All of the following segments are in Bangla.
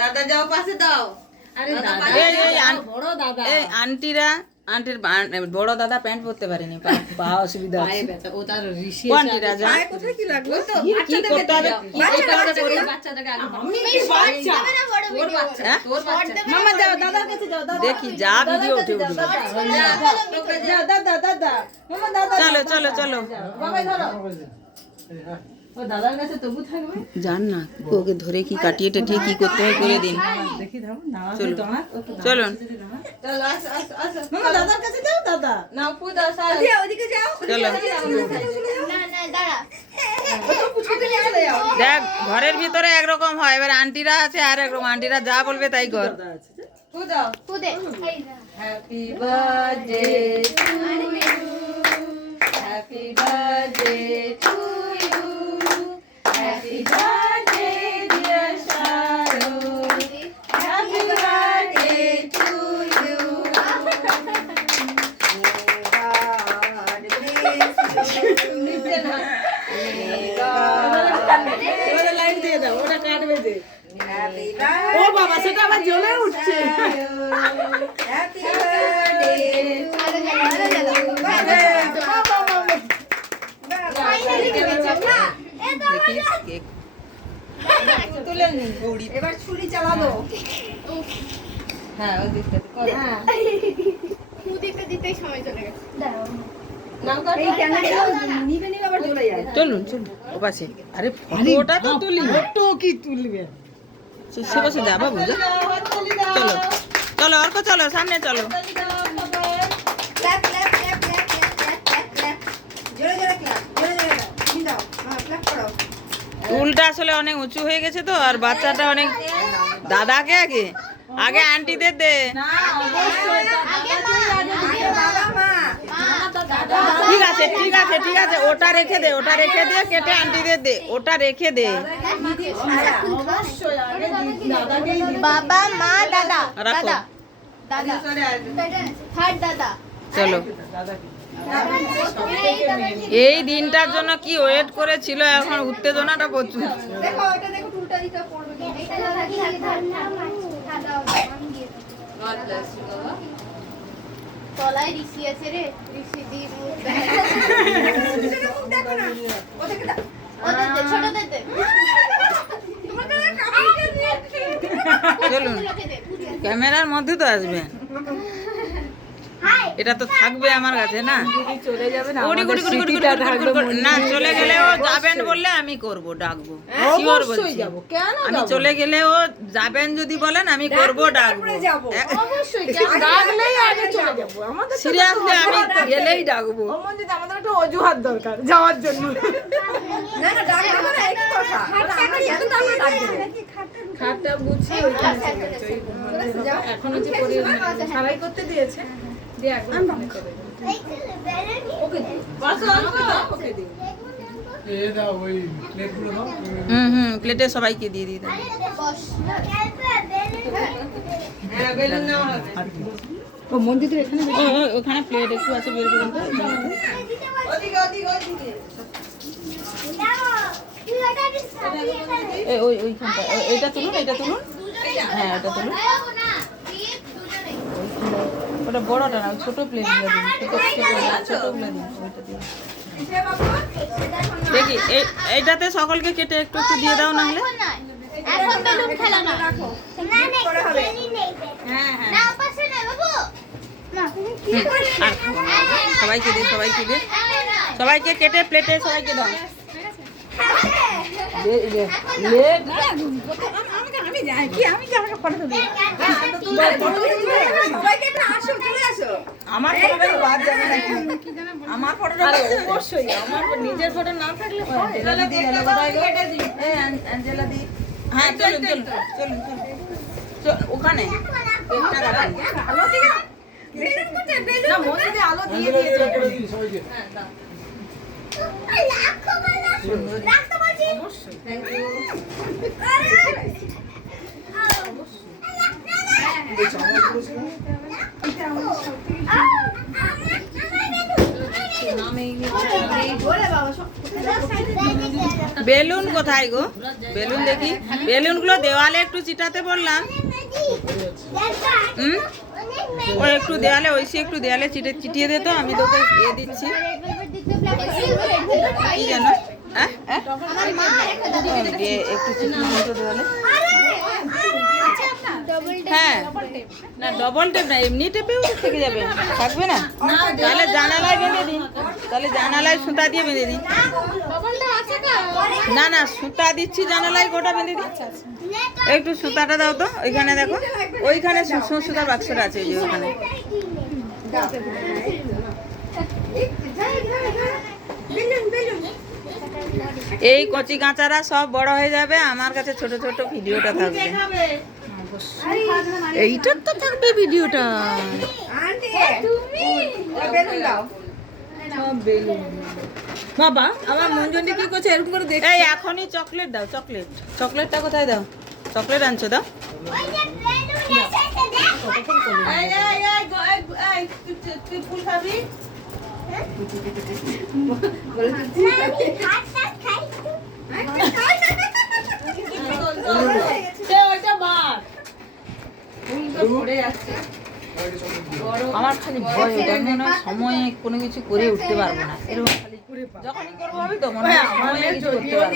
দাদা যাও পাশে দাও। আরে দাদা বড় দাদা এই আন্টির বড় দাদা প্যান্ট পরতে পারেনি, পা অসুবিধা আছে। ও তার ঋষি ও আন্টিরা যা কোথায় কি লাগলো তো? কি করতে হবে? বাচ্চাটাকে আগে তোর বাচ্চা মামা যাও দাদার কাছে যাও দাদা দেখি যা ভিডিও উঠে উঠবে। যাও দাদা দাদা মামা দাদা চলো চলো চলো বাবাই ধরো ও দাদার কাছে তবু থাকবে জান না ওকে ধরে কি কাটিয়ে টাটিয়ে কি করতে হয় করে দিন। দেখি দাও না চলো চলুন চলো আস আস আস মামা দাদার কাছে যাও দাদা না পুদা সারা ওদিকে যাও। চলো দেখ ঘরের ভিতরে একরকম হয়, এবার আন্টিরা আছে আর একরকম, আন্টিরা যা বলবে তাই কর। পুদা happy birthday to you, happy birthday to you, happy birthday dear Sharu, happy birthday to you. ওটা লাইট দিয়ে দাও, ওটা কাটবে যে ও বাবা সেটা আবার জ্বলে উঠছে হ্যাপি বার্থডে কেক তুলে নি। এবার ছুরি চালাবো। হ্যাঁ ওই দিকটা করো। নাম কাট। এই ক্যামেরা নিবে নিবে আবার চলে যায়। চলুন চলুন ও পাশে। আরে ফটোটা তো তুলি, ফটো কি তুলবে সে পাশে যা বাবু যা। চলো চলো অর্ক চলো সামনে চলো। Clap clap clap clap clap clap clap. জোরে জোরে ক্ল্যাপ, জোরে জোরে দাও। তুমি দাও, ক্ল্যাপ করো। চুলটা আসলে অনেক উঁচু হয়ে গেছে তো, আর বাচ্চাটা অনেক। দাদাকে আগে আগে আন্টিদের দে। বাবা মা। ঠিক আছে ঠিক আছে ঠিক আছে, ওটা রেখে দে, ওটা রেখে দে, কেটে আন্টিদের দে, ওটা রেখে দে। বাবা মা দাদা রাখো দাদা থার্ড দাদা চলো। এই দিনটার জন্য কি ওয়েট করেছিল, এখন উত্তেজনাটা প্রচুর। দেখো এটা দেখো টুলটা দিতে পড়বে কি? God bless you, বাবা। তলায় ঋষি আছে রে ঋষি দি মুখ দেখো না। ওদেরকে দাও। ওদের দে ছোটদের দে তোমাকে না কাপড়টা দিয়ে। চলুন ক্যামেরার মধ্যে তো আসবেন, এটা তো থাকবে আমার কাছে না। চলে যাবে না গুড়ি গুড়ি গুড়ি গুড়ি গুড়ি গুড়ি গুড়ি। না চলে গেলে ও যাবেন বললে আমি করব, ডাকবো শিওর বলছি। যাব কেন আমি চলে গেলে ও যাবেন যদি বলেন আমি করব, ডাকবো। অবশ্যই কেন ডাকলেই আগে চলে যাব আমাদের সিরিয়াসলি আমি গেলেই ডাকবো। অমনজিৎ আমাদের একটা অজুহাত দরকার যাওয়ার জন্য না না ডাক না না একই কথা। আমরা এত তাড়াতাড়ি ডাক দেব। খাটটা গুছিয়ে ওইখানে এখন হচ্ছে করে সারাই করতে দিয়েছে দিয়ে একবার মনে করে ওকে বাস ওকে দিও প্লেটে সবাইকে দিয়ে দিই দাও। হ্যাঁ বেলুন নাও হবে। ও মন্দিরের এখানে ওখানে প্লেট একটু আছে, বের করুন তো। ওদিকে ওদিকে ওদিকে। ওইখানটা এটা তুলুন, এটা তুলুন, হ্যাঁ এটা তুলুন। ওটা বড়টা না, ছোট প্লেটগুলো দিন, ছোটগুলো দিন, ওইটা দিন। দেখি এইটাতে সকলকে কেটে একটু একটু দিয়ে দাও, না হলে এখন বেলুন খেলা না পরে হবে। হ্যাঁ হ্যাঁ। না পাশে না বাবু না আর সবাইকে দে, সবাইকে দে, সবাইকে কেটে প্লেটে সবাইকে দাও। আমি যাই কি আমি কি আমাকে ফটো দিই সবাইকে একটু আসো চলে আসো। আমার ফটোটা বাদ যাবে নাকি? আমার ফটোটা অবশ্যই আমার নিজের ফটো না থাকলে অ্যাঞ্জেলা দি গেল কোথায় গো? এই অ্যাঞ্জেলা দি, হ্যাঁ চলুন চলুন চলুন চলুন ওখানে কেকটা কাটুন। আলো দিকে। বেলুন কোথায় বেলুন? না মন্দিরে আলো দিয়ে দিয়েছে হ্যাঁ দাও। রাখতে বলছি থ্যাংক ইউ। আরে বেলুন কোথায় গো? বেলুন দেখি। বেলুনগুলো দেওয়ালে একটু চিটাতে বললাম। ও একটু দেওয়ালে একটু দেওয়ালে চিটিয়ে দে তো, আমি তোকে দিয়ে দিচ্ছি। কি যেন? হ্যাঁ একটু চিটিয়ে দে তো দেওয়ালে। হ্যাঁ না ডবল টেপ না, এমনি টেপেও থেকে যাবে, থাকবে না? তাহলে জানালায় বেঁধে দিন, তাহলে জানালায় সুতা দিয়ে বেঁধে দিন। না না সুতা দিচ্ছি জানালায়, গোটা বেঁধে দিন। একটু সুতাটা দাও তো, ওইখানে দেখো, ওইখানে সুতার বাক্সটা আছে, ওই যে ওখানে। এই কচি কাঁচারা সব বড় হয়ে যাবে, আমার কাছে ছোট ছোট ভিডিওটা থাকবে। এইটার তো থাকবে ভিডিওটা। বাবা আমার মঞ্জুরি কি করছে এরকম করে দেখ। এই এখনই চকলেট দাও, চকলেটটা কোথায় দাও? চকলেট আনছো দাও। তুই ফুল খাবি? আমার খালি ভয়, ওটা মনে হয় সময়ে কোনো কিছু করে উঠতে পারবো না, এরকম খালি যখনই করবো আমি তো মনে হয় সময়ে কিছু করতে পারবো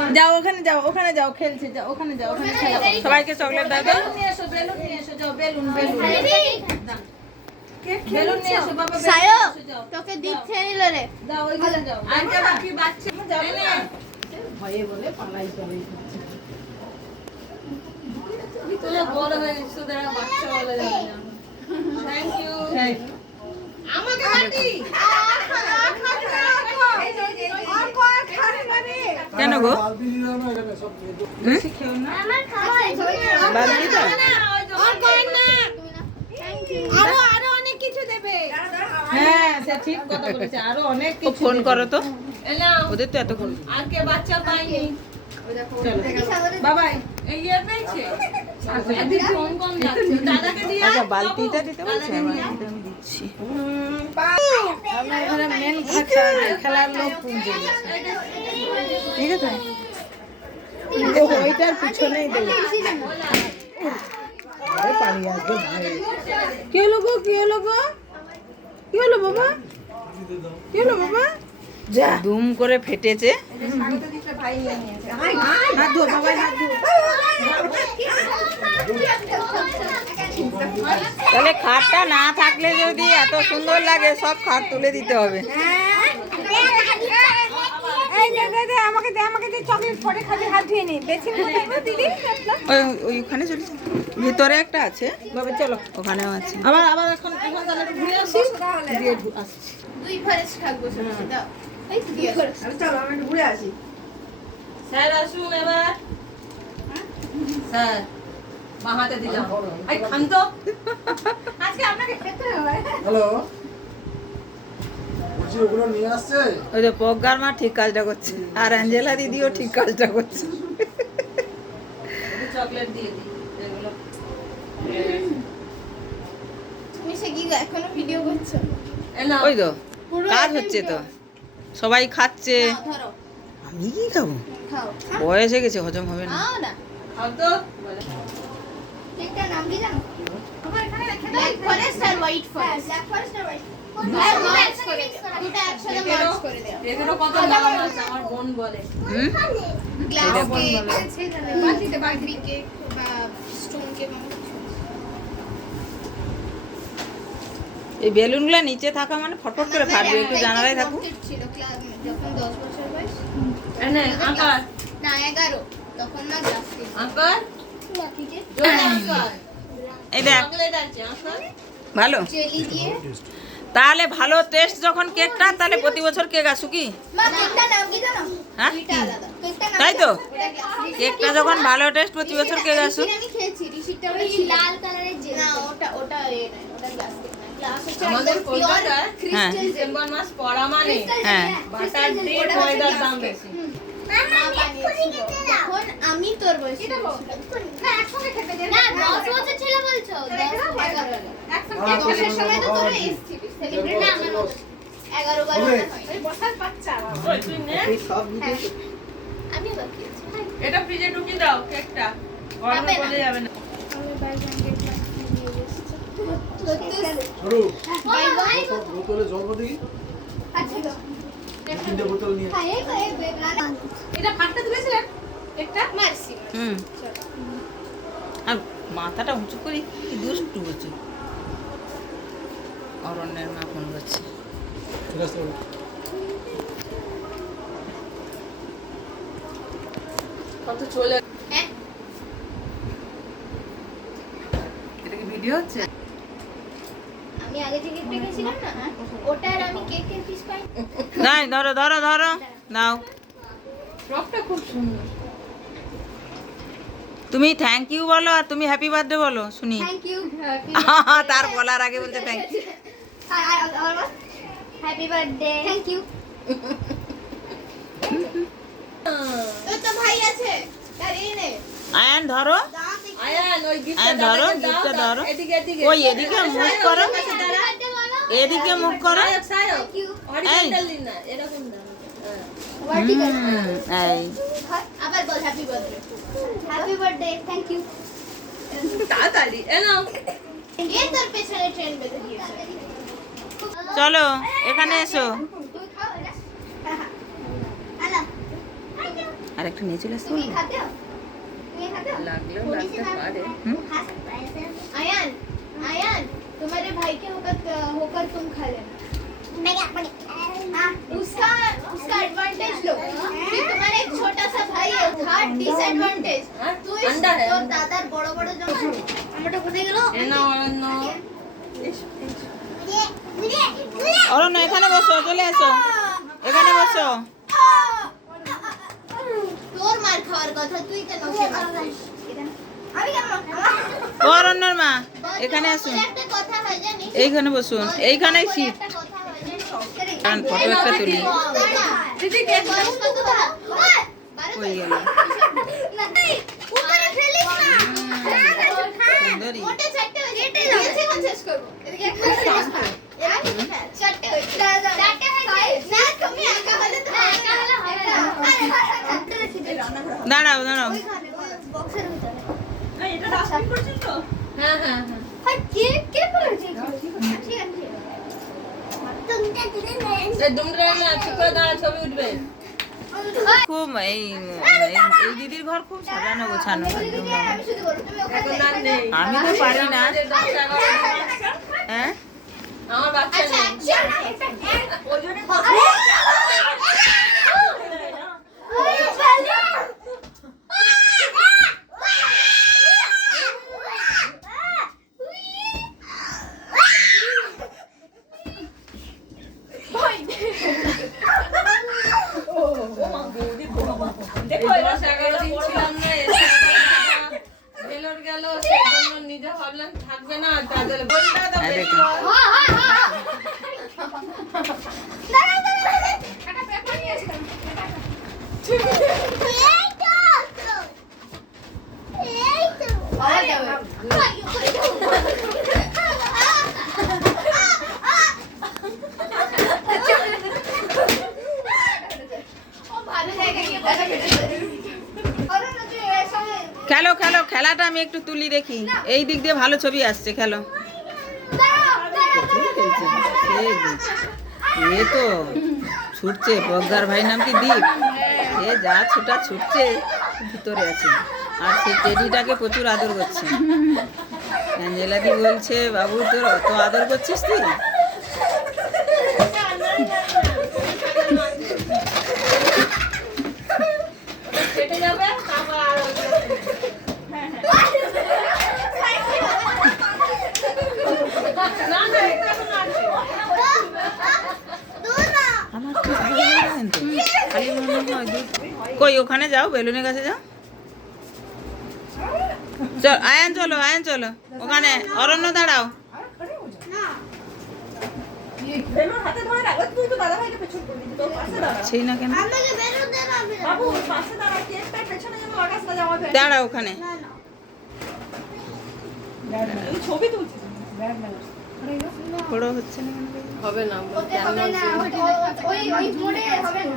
না। যাও ওখানে যাও, ওখানে যাও, খেলছে, যাও ওখানে যাও, ওখানে খেলো। সবাইকে চকলেট দাও তো। বেলুন নিয়ে এসো, বেলুন নিয়ে এসো, যাও বেলুন বেলুন বেলুন নিয়ে এসো বাবা, বেলুন সায়ো নিয়ে এসো, যাও তোকে দিচ্ছে নিল রে যাও ওইখানে যাও। আন্টি বাকি বাচ্চা যাবে না। তোরা বড় হয়ে গেছিস, তোদের আর বাচ্চা বলা যাবে না। Thank you. আমাকে বাটি কেন গো? বেশি খেও না। আমার খাবার বালতিটা? আরো আরো অনেক কিছু দেবে হ্যাঁ সে ঠিক কথা বলেছে, আরো অনেক ও কিছু ফোন দেবে। করো তো, এলাও ওদের তো এতক্ষণ। আর কে বাচ্চা পাইনি। বাবাই এই ইয়ে পেয়েছে আদি কম কম যাচ্ছে, দাদাকে দিয়ে আচ্ছা বালতিটা দিতে বলছে, বালতিটা আমি দিচ্ছি। আমরা এখানে মেন খেলার লোক পুঁজে ঠিক আছে। ওইটার পিছনেই দেবো। কি হলো গো, কি হলো গো, কি হলো বাবা, কি হলো বাবা? যা দুম করে ফেটেছে। হাত ধো বাবাই, হাত ধো। তাহলে খাটটা না থাকলে যদি এত সুন্দর লাগে, সব খাট তুলে দিতে হবে। ওইখানে চলে ভিতরে একটা আছে বাবা চলো, ওখানেও আছে। আবার আবার এখন এখন তাহলে একটু ঘুরে আসি, দিয়ে আসছি। দুই ফরেস থাকবো শুনছি দাও এই তো দুই ফরেস স্যার আসুন এবার। স্যার মা হাতে দিলাম, এই খান তো। আজকে আপনাকে খেতে হবে। হ্যালো, বলছি ওগুলো নিয়ে আসছে? ওই যে প্রজ্ঞার মা ঠিক কাজটা করছে, আর অ্যাঞ্জেলা দিদিও ঠিক কাজটা করছে। চকলেট দিয়ে দিই এগুলো। তুমি সে কি এখনো ভিডিও করছো এলাও ওই তো পুরো কাজ একটা হচ্ছে তো, video। সবাই খাচ্ছে, নাও, ধরো আমি কি খাবো? খাও বয়স হয়ে গেছে, হজম হবে না। খাও না খাও তো। কেকটার নাম কি জানো ব্ল্যাক ফরেস্ট আর হোয়াইট ফরেস্ট ব্ল্যাক ফরেস্ট আর হোয়াইট ম্যাচ করে দাও দুটো একসাথে ম্যাচ করে দাও এগুলো কত নাম আছে আমার বোন বলে। হুম গ্লাস কেক আছে বাটিতে বাটি কেক বা স্টোন কেক এই বেলুনগুলো নিচে থাকা মানে ফটফট করে ফাটবে, একটু জানালায় থাকুক। ছিল ক্লাস যখন 10 বছর বয়স এনে আকার না 11 তখন না গ্লাস কেক আকার ঠিক আছে জোরে আকার এই দেখ চকলেট আছে আকার ভালো, জেলি দিয়ে তাহলে ভালো টেস্ট যখন কেকটা, তাহলে প্রতি বছর কেক আসুক কি? মা কেকটা নাম কি জানো হ্যাঁ? এটা আলাদা কেকটা নাম তাই তো? ওটা গ্লাস কেকটা যখন ভালো টেস্ট প্রতি বছর কেক আসুক। আমি খেয়েছি রিসিটটা ওই লাল কালারের জেলি না ওটা ওটা এ না ওটা গ্লাস কেক না গ্লাস হচ্ছে আমাদের একদম পিওর কলকাতায় হ্যাঁ। ক্রিস্টাল ডিসেম্বর মাস পড়া মানে হ্যাঁ। বাটার ডে ময়দার দাম বেশি। মামা বানিয়েছিল তখন আমি তোর বয়সী ছিলাম। না 10 বছর ছিল বলছো 10 সময় তো তোরা এসেছিস সেলিব্রেট না আমার 11 বার হয় আমি বাকি আছি এটা ফ্রিজে ঢুকিয়ে দাও কেকটা গরম যাবে না। করে যাবে না আমি বাইরে গিয়ে ক্লাস নিয়ে এসেছি সরু বাই বাই বোতলে জল ভরে দেখি আচ্ছা 3টে বোতল নিয়ে এটা ফাটতে দিয়েছিলেন একটা মারছি হুম আর মাথাটা উঁচু করি কি দুষ্টু হচ্ছে অরণ্যের মা ফোন করছে ঠিক আছে বলো। কত চলে হ্যাঁ এটা কি ভিডিও হচ্ছে আমি আগে থেকে পেয়েছিলাম না ওটার আমি কেকের পিস পাই নাই ধরো ধরো ধরো নাও ফ্রকটা খুব সুন্দর তুমি থ্যাংক ইউ বলো আর তুমি হ্যাপি বার্থডে বলো শুনি থ্যাংক ইউ তার বলার আগে বলতে thank you happy birthday thank you তো তো ভাই আছে তার এই নে আয়ান ধরো আয়ান ওই আয়ান ধরো গিফটটা ধরো এদিকে এদিকে ওই এদিকে মুখ করো এদিকে মুখ করো সায়ক ইউ হরিজন্টালি না এরকম না ভার্টিক্যাল এই আবার বল happy birthday happy birthday thank you তাড়াতাড়ি এনাও এই তোর পেছনে ট্রেন বেঁধে দিয়েছে চলো এখানে এসো তুমি খাও এটা হ্যালো আর একটু নিয়ে চলে আসতে তুমি বলবো? খাতে हो তুমি খাতে हो লাগলেও লাগতে পারে হুম? खा सकता है ऐसे आयन आयन तुम्हारे भाई के होकर तुम खा लेना मैं क्या उसका उसका एडवांटेज लो कि तुम्हारा एक छोटा सा भाई है उसका डिसएडवांटेज हाँ, तू अंडा है, तो अंडा। दादार बड़ बड़ जो আমরা কোথায় গেল এনাও অরণ্য অরণ্য এখানে বসো চলে এসো এখানে বসো তোর মার খাওয়ার কথা তুই কেন আমি কেন ও অরণ্যর মা এখানে আসুন একটা কথা হয় জানিস এইখানে বসুন এইখানেই সিট একটা কথা হয় জানিস কারণ ফটো একটা তুলি দিদি কে বয়স কত দাঁড়া হয়ে গেল উপরে ফেলিস না সুন্দরী মোটে চারটে হয়ে দিয়েছে কোন শেষ করব এদিকে একটা চারটে হয়ে চারটে হয়ে না তুমি একা হলে তো একা হলে হবে না দাঁড়াও দাঁড়াও বক্সের ভিতরে হ্যাঁ হ্যাঁ হ্যাঁ হাই কে কে করেছে ঠিক আছে তুমি দিলে না এই দুমড়ে না চুপ করে দাঁড়া ছবি উঠবে খুব এই এই দিদির ঘর খুব সাজানো গোছানো একদম আমি শুধু বলবো তুমি ওখানে এখন আর নেই আমি তো পারি না আমাদের 10 11 হ্যাঁ আমার বাচ্চা আচ্ছা নেই দেখো 10 11 দিন ছিলাম না এসে বেলোর গেল সেজন্য নিজে ভাবলাম থাকবে না তাদের বলটা তো হ্যাঁ, বেশি দেখো। হয়। দাঁড়াও একটা পেপার নিয়ে আসো এই তো খেলো খেলো খেলাটা আমি একটু তুলি দেখি এই দিক দিয়ে ভালো ছবি আসছে খেলো খেলছে এ তো ছুটছে প্রজ্ঞার ভাই নাম কি দীপ এ যা ছুটা ছুটছে ভিতরে আছে আর সেই টেডিটাকে প্রচুর আদর করছে অ্যাঞ্জেলাদি বলছে বাবু তোর অত আদর করছিস তুই কেটে যাবে তারপর আর না না এটা কোনো আছে আমার ঠিক ভালো লাগেন তো খালি মনে হয় দুধ কই ওখানে যাও বেলুনের কাছে যাও চল আয়ান চলো ওখানে অরণ্য দাঁড়াও বেলুন হাতে ধরে রাখ, তুই তো দাদা ভাইকে পেছন করবি, তোর পাশে দাঁড়া। সেই না কেন আমাকে বেলুন দে না বাবু ওর পাশে দাঁড়া, কেকটা পেছনে যেন লাগাস না জামা প্যান্ট। দাঁড়া ওখানে এই ছবি তুলছিস। বড় হচ্ছে না কেন? ওতে হবে না, ওই মোড়ে হবে না।